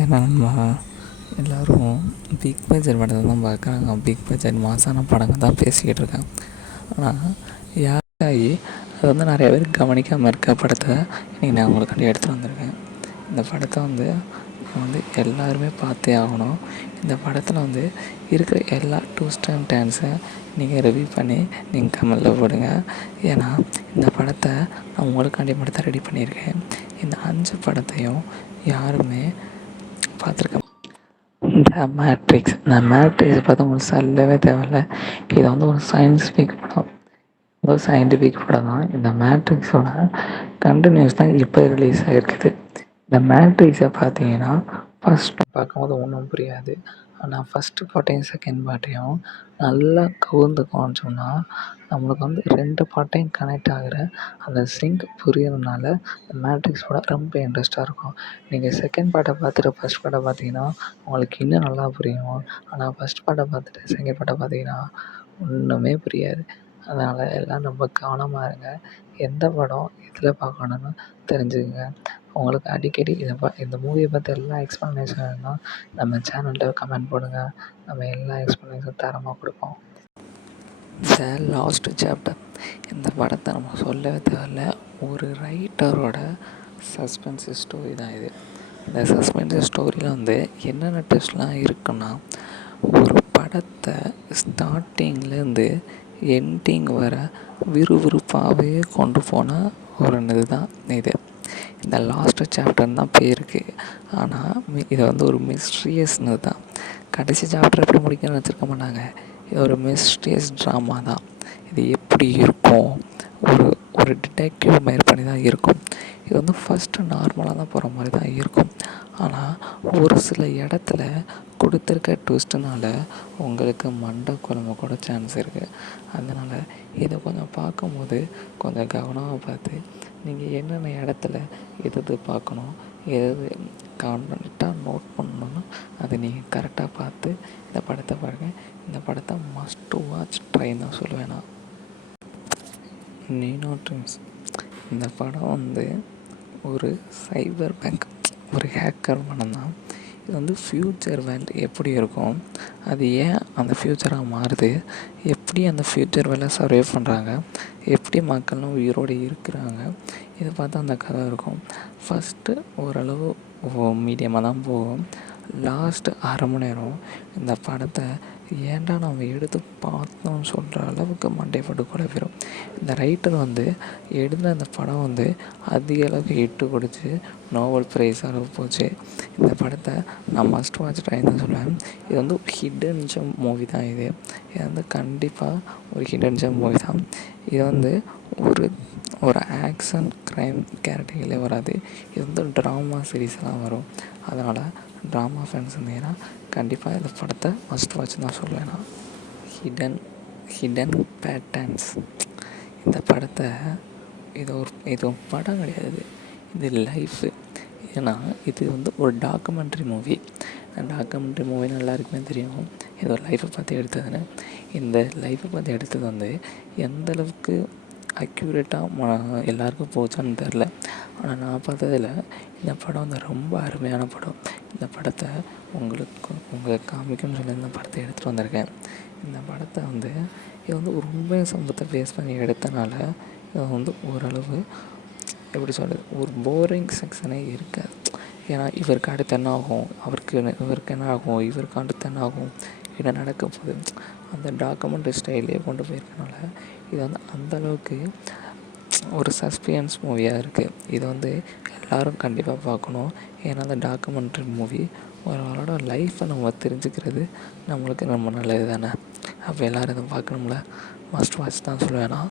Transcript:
ஏன்னா நம்ம எல்லோரும் பிக் பட்ஜெட் படத்தை தான் பார்க்குறாங்க. பிக் பட்ஜெட் மாசான படங்கள் தான் பேசிக்கிட்டு இருக்காங்க. ஆனால் யாராகி அது வந்து நிறைய பேர் கவனிக்காமல் இருக்க படத்தை இன்றைக்கி நான் உங்களுக்காண்டி எடுத்துகிட்டு வந்திருக்கேன். இந்த படத்தை வந்து எல்லாருமே பார்த்தே ஆகணும். இந்த படத்தில் இருக்கிற எல்லா ட்விஸ்ட் அண்ட் டர்ன்ஸை நீங்கள் ரிவ்யூ பண்ணி நீங்கள் கமெண்டில் போடுங்க. ஏன்னா இந்த படத்தை நான் உங்களுக்காண்டி மட்டும் தான் ரெடி பண்ணியிருக்கேன். இந்த 5 படத்தையும் யாருமே பார்த்துருக்க. இந்த மேட்ரிக்ஸ் பார்த்தா உங்களுக்கு சொல்லவே தேவையில்ல. இது ஒரு சயின்டிஃபிக் படம். ஒரு சயின்டிஃபிக் படம் தான். இந்த மேட்ரிக்ஸோட கண்டினியூஸ் தான் இப்போ ரிலீஸ் ஆகிருக்குது. இந்த மேட்ரிக்ஸை பார்த்தீங்கன்னா ஃபஸ்ட்டு பார்க்கும்போது ஒன்றும் புரியாது. ஆனால் ஃபஸ்ட்டு பார்ட்டையும் செகண்ட் பார்ட்டையும் நல்லா கவுந்து காமிச்சோம்னா நம்மளுக்கு 2 பார்ட்டையும் கனெக்ட் ஆகிற அந்த சிங்க் புரியறதுனால இந்த மேட்ரிக்ஸ் படம் ரொம்ப இன்ட்ரெஸ்ட்டாக இருக்கும். நீங்கள் செகண்ட் பார்ட்டை பார்த்துட்டு ஃபஸ்ட் பார்ட்டை பார்த்தீங்கன்னா உங்களுக்கு இன்னும் நல்லா புரியும். ஆனால் ஃபஸ்ட் பார்ட்டை பார்த்துட்டு செகண்ட் பார்ட்டை பார்த்தீங்கன்னா ஒன்றுமே புரியாது. அதனால் எல்லாம் ரொம்ப கவனமாக இருங்க. எந்த படம் எதில் பார்க்கணுன்னு தெரிஞ்சுக்கங்க. உங்களுக்கு அடிக்கடி இந்த மூவியை பற்றி எல்லா எக்ஸ்ப்ளனேஷன் வேணும்னா நம்ம சேனலில் கமெண்ட் போடுங்க. நம்ம எல்லா எக்ஸ்ப்ளனேஷனும் தரமாக கொடுப்போம். த லாஸ்ட் சாப்டர் இந்த படத்தை நம்ம சொல்லவே தேவையில்ல. ஒரு ரைட்டரோட சஸ்பென்ஸ் ஸ்டோரி தான் இது. இந்த சஸ்பென்ஸ் ஸ்டோரியில் என்னென்ன ட்விஸ்ட்லாம் இருக்குன்னா, ஒரு படத்தை ஸ்டார்டிங்லேருந்து எண்டிங் வர விறுவிறுப்பாகவே கொண்டு போன ஒரு இது தான் இது. இந்த லாஸ்ட்டு சாப்டர்னு தான் பேருக்கு. ஆனால் இது ஒரு மிஸ்ட்ரியஸ்னு தான். கடைசி சாப்டர் எப்படி முடிக்கணும்னு வச்சுருக்க மாட்டாங்க. இது ஒரு மிஸ்ட்ரியஸ் ட்ராமா தான். இது எப்படி இருக்கும், ஒரு ஒரு டிடெக்டிவ் மேல் பண்ணி தான் இருக்கும். இது ஃபஸ்ட்டு நார்மலாக தான் போகிற மாதிரி தான் இருக்கும். ஆனால் ஒரு சில இடத்துல கொடுத்துருக்க ட்விஸ்ட்டுனால உங்களுக்கு மண்டை குழம்பு கூட சான்ஸ் இருக்குது. அதனால் இதை கொஞ்சம் பார்க்கும்போது கொஞ்சம் கவனமாக பார்த்து நீங்கள் என்னென்ன இடத்துல எது பார்க்கணும், எது கரெக்டாக நோட் பண்ணணும்னு அதை நீங்கள் கரெக்டாக பார்த்து இந்த படத்தை பாருங்கள். இந்த படத்தை மஸ்ட் டு வாட்ச் ட்ரைன்னு தான் சொல்லுவேன் நான். நீனோ ட்ரீம்ஸ் இந்த படம் ஒரு சைபர் பேங்க், ஒரு ஹேக்கர் படம் தான். இது ஃப்யூச்சர் வேர்ல்டு எப்படி இருக்கும், அது ஏன் அந்த ஃப்யூச்சராக மாறுது, எப்படி அந்த ஃப்யூச்சர் வேர்ல்டை சர்வே பண்ணுறாங்க, எப்படி மக்களும் உயிரோடு இருக்கிறாங்க, இதை பார்த்தா அந்த கதை இருக்கும். ஃபஸ்ட்டு ஓரளவு மீடியமாக தான் போகும். லாஸ்ட்டு அரை மணி நேரம் இந்த படத்தை ஏன்டா நம்ம எடுத்து பார்த்தோம்னு சொல்கிற அளவுக்கு மண்டையை போட்டு குழப்பிடும். இந்த ரைட்டர் எழுதின அந்த படம் அதிக அளவுக்கு ஹிட்டு கொடுத்து நோபல் ப்ரைஸ் அளவு போச்சு. இந்த படத்தை நான் மஸ்ட் வாட்ச் ட்ரைன்னு தான் சொல்லுவேன். இது ஒரு ஹிடன் ஜெம் மூவி தான். இது கண்டிப்பாக ஒரு ஹிடன் ஜெம் மூவி தான். இது ஒரு ஆக்ஷன் க்ரைம் கேரக்டர்களே வராது. இது ட்ராமா சீரீஸ்லாம் வரும். அதனால் ட்ராமா ஃபேன்ஸ் இருந்தீங்கன்னா கண்டிப்பாக இந்த படத்தை மஸ்ட் வாட்ச்னு தான் சொல்லுவேன் நான். ஹிடன் பேட்டர்ன்ஸ் இந்த படத்தை இது ஒரு படம் கிடையாது, இது லைஃபு. ஏன்னா இது ஒரு டாக்குமெண்ட்ரி மூவி. டாக்குமெண்ட்ரி மூவின்னு எல்லாருக்குமே தெரியும் இது ஒரு லைஃப்பை பற்றி எடுத்ததுன்னு. இந்த லைஃப்பை பற்றி எடுத்தது எந்தளவுக்கு அக்யூரேட்டாக எல்லாருக்கும் போச்சான்னு தெரில. ஆனால் நான் பார்த்ததில் இந்த படம் ரொம்ப அருமையான படம். இந்த படத்தை உங்களுக்கு காமிக்கணும்னு சொல்லி இந்த படத்தை எடுத்துகிட்டு வந்திருக்கேன். இந்த படத்தை இது ஒரு உண்மை சம்பவத்தை பேஸ் பண்ணி எடுத்தனால இது ஓரளவு எப்படி சொல்கிறது, ஒரு போரிங் செக்ஷனே இருக்காது. ஏன்னா இவருக்கு அடுத்து என்ன ஆகும், இவருக்கு என்ன ஆகும், இவருக்கு அடுத்து என்ன ஆகும், என்ன நடக்க போகுது, அந்த டாக்குமெண்ட்ரி ஸ்டைலே கொண்டு போயிருக்கனால இது அந்தளவுக்கு ஒரு சஸ்பென்ஸ் மூவியாக இருக்குது. இது எல்லோரும் கண்டிப்பாக பார்க்கணும். ஏன்னா அந்த டாக்குமெண்ட்ரி மூவி ஒருவரோட லைஃப்பை நம்ம தெரிஞ்சுக்கிறது நம்மளுக்கு ரொம்ப நல்லது தானே. அப்போ எல்லோரும் இதை பார்க்கணும்ல, மஸ்ட் வாட்ச் தான் சொல்லுவேன் நான்.